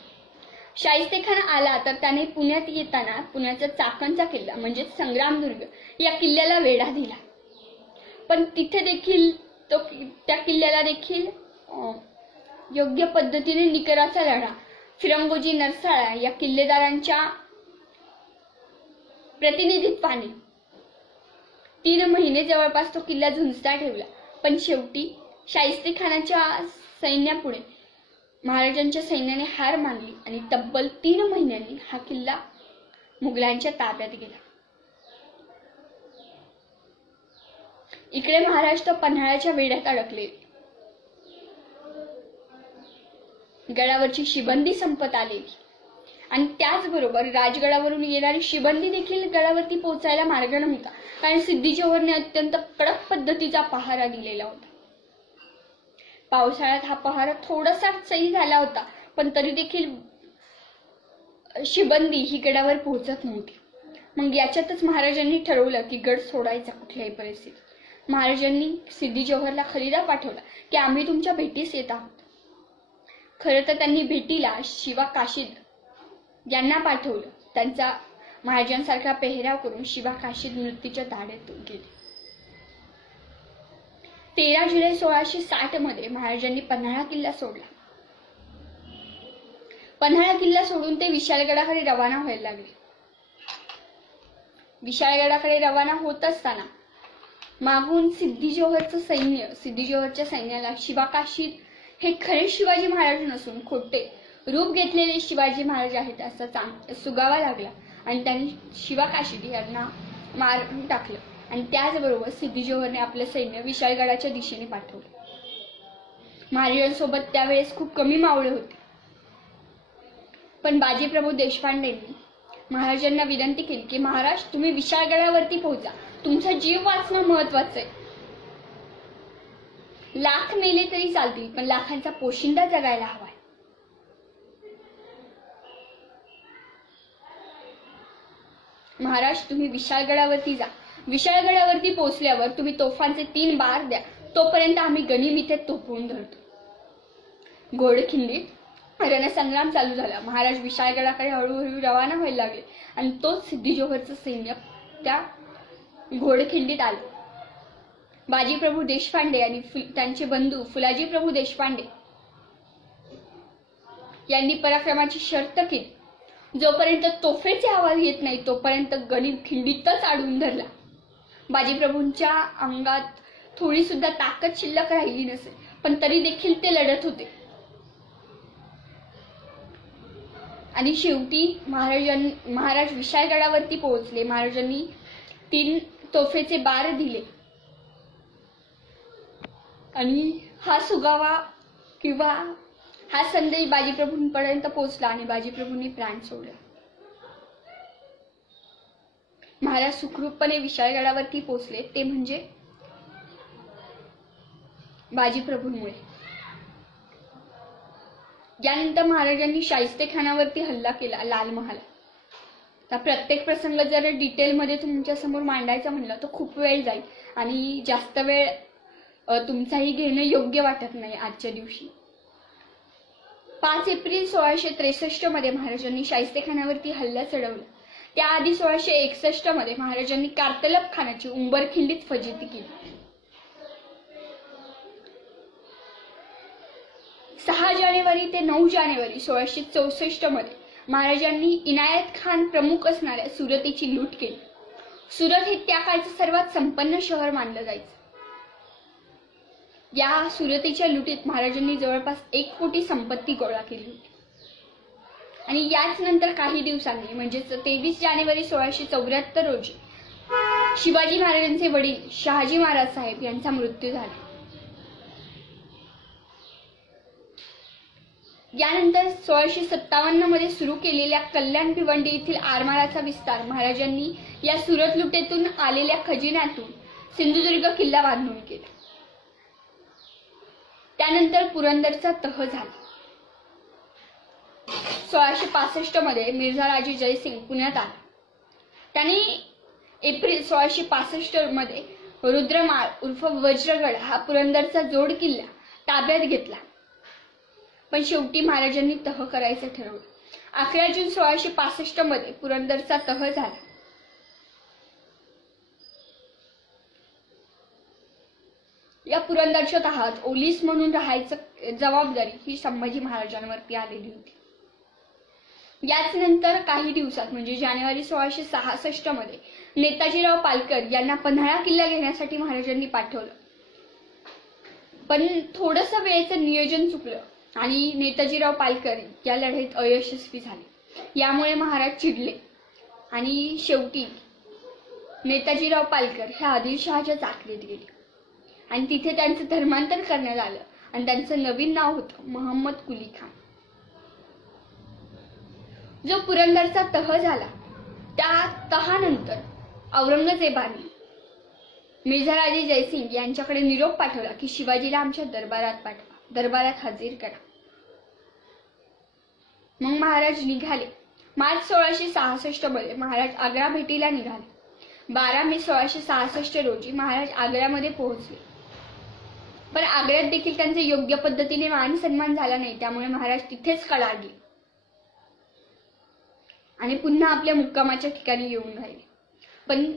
शाहिस्ते खान आला तर त्याने पुण्यात येताना पुण्याचा चाकणचा किल्ला म्हणजे संग्रामदुर्ग या किल्ल्याला वेढा दिला. पण तिथे देखील त्या किल्ल्याला देखील योग्य पद्धतीने निकराचा लढा फिरंगोजी नरसाळा या किल्लेदारांच्या प्रतिनिधित्वाने 3 महिने जवळपास तो किल्ला झुंजता ठेवला. पण शेवटी शाहिस्ते खानाच्या सैन्यापुढे महाराजांच्या सैन्याने हार मानली आणि तब्बल 3 महिन्यांनी हा किल्ला मुघलांच्या ताब्यात गेला. इकडे महाराष्ट्र पन्हाळ्याच्या वेढ्यात अडकले. गडावरची शिबंदी संपत आलेली आणि त्याचबरोबर राजगडावरून येणारी शिबंदी देखील गडावरती पोहोचायला मार्ग नव्हता, कारण सिद्धी जोहरने अत्यंत कडक पद्धतीचा पहारा दिलेला होता. पावसाळ्यात हा पहारा थोडासा सही झाला होता, पण तरी देखील शिबंदी ही गडावर पोहोचत नव्हती. मग याच्यातच महाराजांनी ठरवलं की गड सोडायचा कुठल्याही परिस्थितीत. महाराजांनी सिद्धी जोहरला खलिदा पाठवला की आम्ही तुमच्या भेटीस येत आहोत. खरं तर त्यांनी भेटीला शिवा काशीद यांना पाठवलं. त्यांचा महाराजांसारखा पेहराव करून शिवा काशीद मृत्यूच्या दाढेत गेले. 13 जुलै 1660 मध्ये महाराजांनी पन्हाळा किल्ला सोडला. पन्हाळा किल्ला सोडून ते विशाळगडाकडे रवाना व्हायला लागले. विशाळगडाकडे रवाना होत असताना मागून सिद्धी जोहरच्या सैन्याला शिवा काशीद हे खरे शिवाजी महाराज नसून खोटे रूप घेतलेले शिवाजी महाराज आहेत असा सुगावा लागला आणि त्यांनी शिवा काशीद यांना मारून टाकलं. आणि त्याचबरोबर सिद्धी जोहरने आपलं सैन्य विशाळगडाच्या दिशेने पाठवलं. महाराजांसोबत त्यावेळेस खूप कमी मावळे होते, पण बाजीप्रभू देशपांडेंनी महाराजांना विनंती केली की महाराज तुम्ही विशाळगडावरती पोहोचा, तुमचा जीव वाचणं महत्वाचं आहे. लाख मेले तरी चालतील, पण लाखांचा पोशिंदा जगायला हवाय. महाराज तुम्ही विशाळगडावरती जा. विशाळगडावरती पोहोचल्यावर तुम्ही तोफांचे 3 बार द्या, तोपर्यंत आम्ही गनिम इथे तोफवून धरतो. घोडखिंडीत रणसंग्राम चालू झाला. महाराज विशाळगडाकडे हळूहळू रवाना व्हायला लागले आणि तोच सिद्धिजोहरचं सैन्य त्या घोडखिंडीत आले. बाजीप्रभू देशपांडे आणि त्यांचे बंधू फुलाजी प्रभू देशपांडे यांनी पराक्रमाची शर्त केली. जोपर्यंत तोफेचे आवाज येत नाही तोपर्यंत गनिम खिंडीतच अडवून धरला. बाजीप्रभूंच्या अंगात थोडी सुद्धा ताकद शिल्लक राहिली नसेल, पण तरी देखील ते लढत होते. आणि शेवटी महाराज विशाळगडावरती पोहोचले. महाराजांनी 3 तोफेचे बार दिले आणि हा सुगावा किंवा हा संदेश बाजीप्रभूंपर्यंत पोहोचला आणि बाजीप्रभूंनी प्राण सोडले. महाराज सुखरूपपणे विशाळगडावरती पोहोचले ते म्हणजे बाजीप्रभूंमुळे. यानंतर महाराजांनी शाहिस्तेखानावरती हल्ला केला लाल महालात. प्रत्येक प्रसंग जर डिटेलमध्ये तुमच्या समोर मांडायचा म्हणलं तर खूप वेळ जाईल आणि जास्त वेळ तुमचाही घेणं योग्य वाटत नाही आजच्या दिवशी. 5 एप्रिल 1663 मध्ये महाराजांनी शाहिस्तेखानावरती हल्ला चढवला. त्याआधी 1661 मध्ये महाराजांनी कार्तलब खानाची उंबरखिंडीत फजिती केली. 6 जानेवारी ते 9 जानेवारी 1664 मध्ये महाराजांनी इनायत खान प्रमुख असणाऱ्या सुरतेची लूट केली. सुरत हे त्या काळचं सर्वात संपन्न शहर मानलं जायचं. या सुरतेच्या लुटीत महाराजांनी जवळपास 1 कोटी संपत्ती गोळा केली होती. आणि याच नंतर काही दिवसांनी म्हणजे 23 जानेवारी 1674 रोजी शिवाजी महाराजांचे वडील शहाजी महाराज साहेब यांचा मृत्यू झाला. यानंतर 1657 मध्ये सुरू केलेल्या कल्याण भिवंडी येथील आरमाराचा विस्तार महाराजांनी या सुरत लुटेतून आलेल्या खजिन्यातून सिंधुदुर्ग किल्ला बांधून केला. त्यानंतर पुरंदरचा तह झाला. 1665 मध्ये मिर्झा राजे जयसिंग पुण्यात आला. त्यांनी एप्रिल 1665 मध्ये रुद्रमाळ उर्फ वज्रगड हा पुरंदरचा जोड किल्ला ताब्यात घेतला. पण शेवटी महाराजांनी तह करायचं ठरवलं. 11 जून 1665 मध्ये पुरंदरचा तह झाला. या पुरंदरच्या तहात ओलीस म्हणून राहायचं जबाबदारी ही संभाजी महाराजांवरती आलेली होती. याच नंतर काही दिवसात म्हणजे जानेवारी 1666 मध्ये नेताजीराव पालकर यांना पन्हाळा किल्ला घेण्यासाठी महाराजांनी पाठवलं. पण थोडंसं वेळेचं नियोजन चुकलं आणि नेताजीराव पालकर या लढाईत अयशस्वी झाले. यामुळे महाराज चिडले आणि शेवटी नेताजीराव पालकर हे आदिलशहाच्या चाकरीत गेले आणि तिथे त्यांचं धर्मांतर करण्यात आलं आणि त्यांचं नवीन नाव होतं मोहम्मद कुली खान. जो पुरंदरचा तह झाला त्या तहानंतर औरंगजेबाने मिर्झा राजे जयसिंग यांच्याकडे निरोप पाठवला की शिवाजीला आमच्या दरबारात पाठवा, दरबारात हजर करा. मग महाराज निघाले. मार्च 1666 मध्ये महाराज आग्रा भेटीला निघाले. 12 मे 1666 रोजी महाराज आग्र्यामध्ये पोहोचले. पण आग्र्यात देखील त्यांचे योग्य पद्धतीने मान सन्मान झाला नाही. त्यामुळे महाराज तिथेच कळाले आणि पुन्हा आपल्या मुक्कामाच्या ठिकाणी येऊन राहिले. पण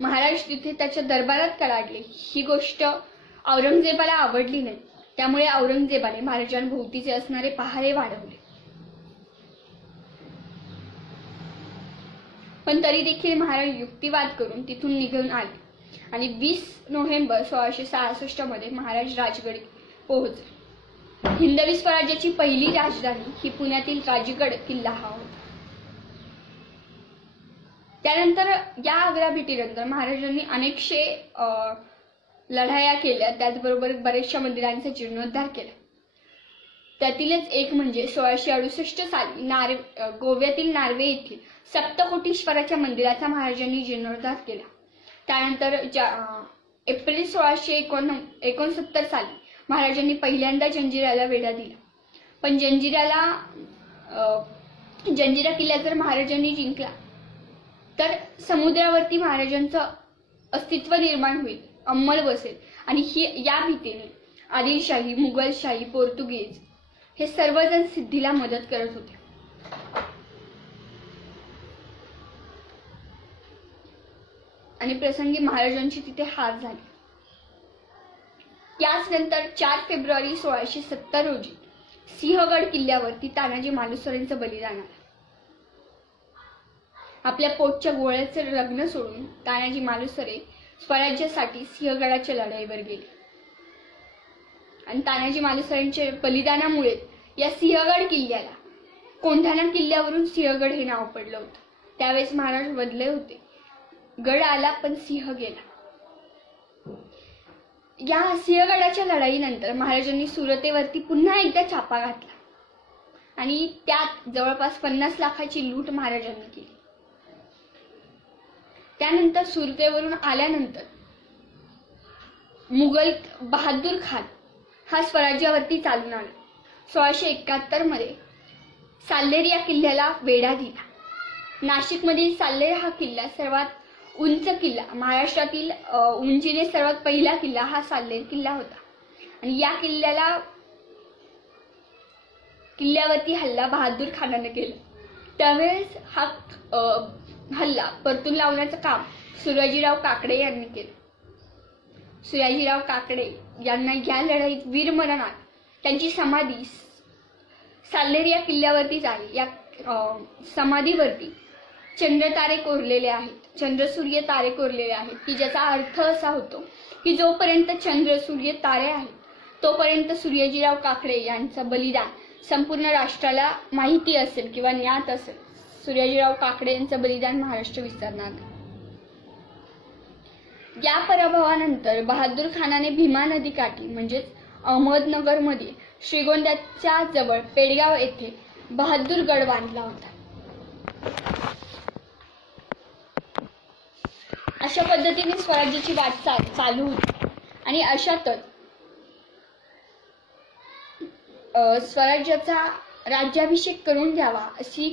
महाराज तिथे त्याच्या दरबारात कळाले ही गोष्ट औरंगजेबाला आवडली नाही. त्यामुळे औरंगजेबाने महाराजांभोवतीचे असणारे पहारे वाढवले. पण तरी देखील महाराज युक्तिवाद करून तिथून निघून आले आणि 20 नोव्हेंबर 1666 मध्ये महाराज राजगड पोहोचले. हिंदवी स्वराज्याची पहिली राजधानी ही पुण्यातील राजगड किल्ला हा होता. त्यानंतर या आग्रा भेटीनंतर महाराजांनी अनेकशे लढाया केल्या. त्याचबरोबर बरेचशा मंदिरांचा जीर्णोद्धार केला. त्यातीलच एक म्हणजे 1668 साली गोव्यातील नार्वे येथील सप्तकोटीश्वराच्या मंदिराचा महाराजांनी जीर्णोद्धार केला. त्यानंतर एप्रिल 1669 साली महाराजांनी पहिल्यांदा जंजिऱ्याला वेढा दिला. पण जंजिरा किल्ला जर महाराजांनी जिंकला तर समुद्रावरती महाराजांचं अस्तित्व निर्माण होईल, अंमल बसेल आणि या भीतीने आदिलशाही, मुघलशाही, पोर्तुगीज हे सर्वजण सिद्धीला मदत करत होते. आणि प्रसंगी महाराजांची तिथे हार झाली. याच नंतर 4 फेब्रुवारी 1670 रोजी सिंहगड किल्ल्यावरती तानाजी मालुसरेंचं बलिदान आलं. आपल्या पोटच्या गोळ्याचं लग्न सोडून तानाजी मालुसरे स्वराज्यासाठी सिंहगडाच्या लढाईवर गेले. आणि तानाजी मालुसरेंच्या बलिदानामुळे या सिंहगड किल्ल्याला कोंढाणा किल्ल्यावरून सिंहगड हे नाव पडलं होतं. त्यावेळेस महाराज बदले होते. गड आला पण सिंह गेला. या सिंहगडाच्या लढाईनंतर महाराजांनी सुरतेवरती पुन्हा एकदा छापा घातला आणि त्यात जवळपास 50 लाखाची लूट महाराजांनी केली. त्यानंतर सुरतेवरून आल्यानंतर मुघल बहादूर खान हा स्वराज्यावरती चालून आला. 1671 मध्ये साल्हेर या किल्ल्याला वेढा दिला. नाशिकमधील साल्हेर हा किल्ला सर्वात उंच किल्ला, महाराष्ट्रातील उंचीने सर्वात पहिला किल्ला हा साल्हेर किल्ला होता. आणि या किल्ल्यावरती हल्ला बहादूर खानाने केला. त्यावेळेस हा हल्ला परतून लावण्याचं काम सुयाजीराव काकडे यांनी केलं. सुयाजीराव काकडे यांना या लढाईत वीरमरण आलं. त्यांची समाधी साल्हेर या किल्ल्यावरती झाली. या समाधीवरती चंद्रतारे कोरलेले आहेत, चंद्रसूर्य तारे कोरलेले आहेत, की ज्याचा अर्थ असा होतो की जोपर्यंत चंद्र सूर्य तारे आहेत तोपर्यंत सूर्यजीराव काकडे यांचं बलिदान संपूर्ण राष्ट्राला माहिती असेल किंवा ज्ञात असेल. सूर्यजीराव काकडे यांचं बलिदान महाराष्ट्र विसरणार नाही. या पराभवानंतर बहादूर खानाने भीमा नदी काठी म्हणजेच अहमदनगरमध्ये श्रीगोंद्याच्या जवळ पेडगाव येथे बहादूरगड बांधला होता. अशा पद्धतीने स्वराज्याची वाटचाल चालू होती. आणि अशातच स्वराज्याचा राज्याभिषेक करून द्यावा अशी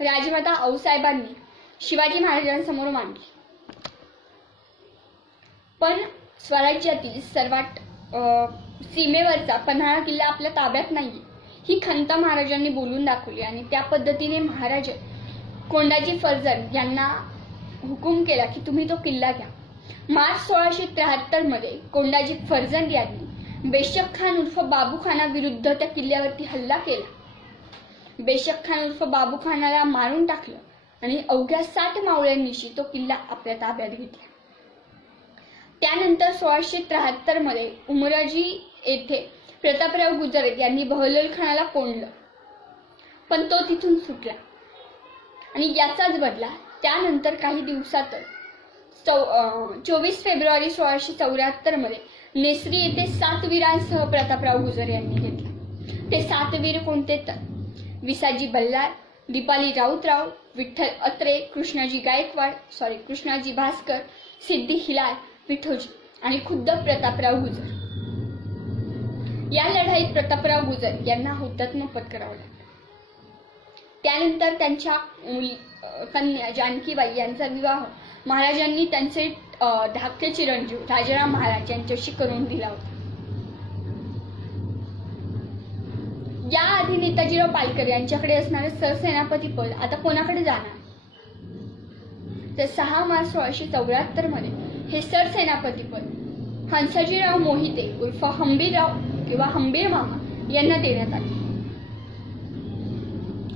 राजमाता आऊसाहेबांनी शिवाजी महाराजांसमोर मांडली. पण स्वराज्यातील सर्वात सीमेवरचा पन्हाळा किल्ला आपल्या ताब्यात नाहीये ही खंत महाराजांनी बोलून दाखवली. आणि त्या पद्धतीने महाराज कोंडाजी फर्जंद यांना हुकूम केला की तुम्ही तो किल्ला घ्या. मार्च 1673 मध्ये कोंडाजी फर्जंद यांनी बेशक खान उर्फ बाबू खाना विरुद्ध त्या किल्ल्यावरती हल्ला केला. बेशक खान उर्फ बाबू खानाला मारून टाकलं आणि अवघ्या 60 मावळ्यांनीशी तो किल्ला आपल्या ताब्यात घेतला. त्यानंतर 1673 मध्ये उमराजी येथे प्रतापराव गुजर यांनी बहलोल खानाला कोंडलं, पण तो तिथून सुटला. आणि याचाच बदला त्यानंतर काही दिवसातच 24 फेब्रुवारी 1674 मध्ये नेसरी येथे 7 वीरांसह प्रतापराव गुजर यांनी घेतला. ते 7 वीर कोणते तर विसाजी बल्लाळ, दीपाली राऊतराव, विठ्ठल अत्रे, कृष्णाजी भास्कर, सिद्धी हिलाल, विठोजी आणि खुद्द प्रतापराव गुजर. या लढाईत प्रतापराव गुजर यांना हुतात्मा पत्करावं लागलं. त्यानंतर त्यांच्या कन्या जानकीबाई यांचा विवाह महाराजांनी त्यांचे धाकटे चिरंजीव राजाराम महाराज यांच्याशी करून दिला होता. याआधी नेताजीराव पालकर यांच्याकडे असणारे सरसेनापती पद आता कोणाकडे जाणार? तर 6 मार्च 1674 मध्ये हे सरसेनापती पद हंसाजीराव मोहिते उर्फ हंबीरराव किंवा हंबीर मामा यांना देण्यात आले.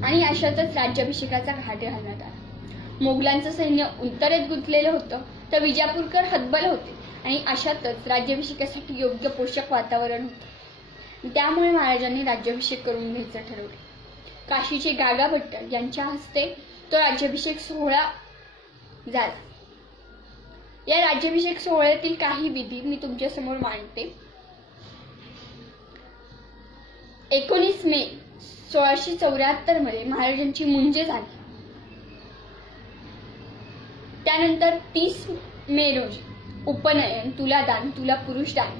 आणि अशातच राज्याभिषेकाचा घाट घालण्यात आला. मोगलांचं सैन्य उत्तरेत गुंतलेलं होतं तर विजापूरकर हतबल होते आणि अशातच राज्याभिषेकासाठी योग्य पोषक वातावरण होतं. त्यामुळे महाराजांनी राज्याभिषेक करून घ्यायचं ठरवले. काशीचे गागा भट्ट यांच्या हस्ते तो राज्याभिषेक सोहळा झाला. या राज्याभिषेक सोहळ्यातील काही विधी मी तुमच्या समोर मांडते. 19 मे 1674 मध्ये महाराजांची मुंजे झाली. त्यानंतर 30 मे रोजी उपनयन, तुलादान, तुला पुरुषदान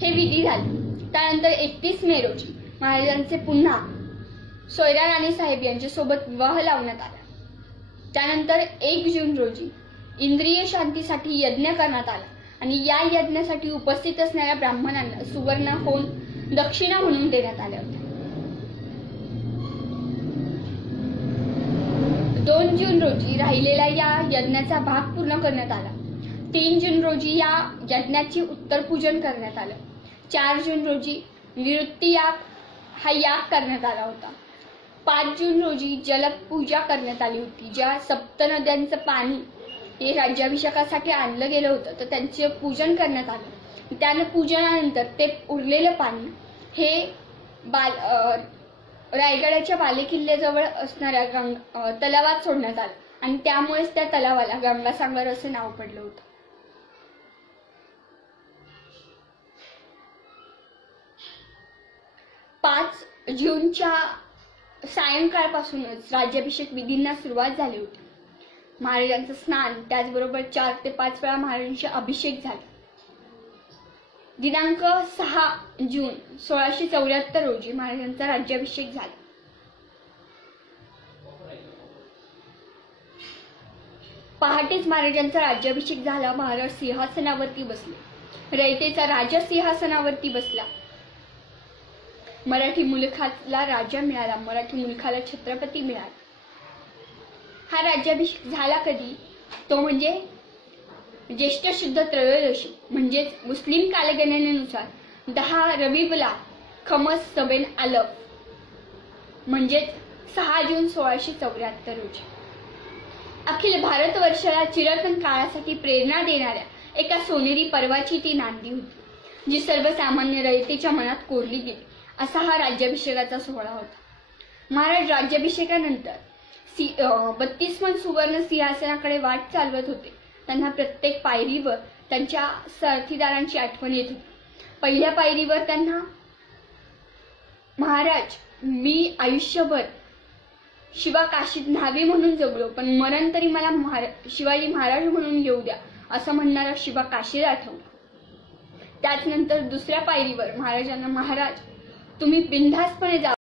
हे विधी झाले. त्यानंतर 31 मे रोजी महाराजांचे पुन्हा सोयरा राणीसाहेब यांच्यासोबत विवाह लावण्यात आला. त्यानंतर 1 जून रोजी इंद्रिय शांतीसाठी यज्ञ करण्यात आला आणि या यज्ञासाठी उपस्थित असणाऱ्या ब्राह्मणांना सुवर्ण होऊन दक्षिणा म्हणून देण्यात आल्या होत्या. 2 जून रोजी राहिलेला या यज्ञाचा भाग पूर्ण करण्यात आला. 3 जून रोजी या यज्ञाची उत्तरपूजन करण्यात आलं. 4 जून रोजी निवृत्ती याग हा याग करण्यात आला होता. 5 जून रोजी जलपूजा करण्यात आली होती. ज्या सप्तनद्यांचं पाणी हे राज्याभिषेकासाठी आणलं गेलं होतं तर त्यांचे पूजन करण्यात आलं. त्या पूजनानंतर ते उरलेलं पाणी हे रायगडाच्या बालेकिल्ल्याजवळ असणाऱ्या तलावात सोडण्यात आलं आणि त्यामुळेच त्या तलावाला गंगासागर असं नाव पडलं होतं. 5 जूनच्या सायंकाळपासूनच राज्याभिषेक विधींना सुरुवात झाली होती. महाराजांचं स्नान, त्याचबरोबर 4 ते 5 वेळा महाराजांचे अभिषेक झाले. दिनांक 6 जून 1674 रोजी महाराजांचा राज्याभिषेक झाला. पहाटेच महाराजांचा राज्याभिषेक झाला. महाराज सिंहासनावरती बसले. रयतेचा राजा सिंहासनावरती बसला. मराठी मुलखाला राजा मिळाला. मराठी मुलखाला छत्रपती मिळाला. हा राज्याभिषेक झाला कधी? तो म्हणजे ज्येष्ठ शुद्ध त्रयोदशी म्हणजेच मुस्लिम कालगणनेनुसार 10 रबीबला खमस सबेन आलफ म्हणजेच 6 जून 1674 रोजी. अखिल भारतवर्षाला चिरंतन काळासाठी प्रेरणा देणाऱ्या एका सोनेरी पर्वाची ती नांदी होती, जी सर्वसामान्य रयतेच्या मनात कोरली गेली. असा हा राज्याभिषेकाचा सोहळा होता. महाराज राज्याभिषेकानंतर 32 मन सुवर्ण सिंहासनाकडे वाट चालवत होते. त्यांना प्रत्येक पायरीवर त्यांच्या साथीदारांची आठवण येत होती. पहिल्या पायरीवर त्यांना, महाराज, मी आयुष्यभर शिवा काशीत न्हावे म्हणून जगलो, पण मरण तरी मला शिवाजी महाराज म्हणून येऊ द्या, असं म्हणणारा शिवा काशीला आठवला. त्याचनंतर दुसऱ्या पायरीवर महाराजांना, महाराज, तुम्ही बिनधास्तपणे जा,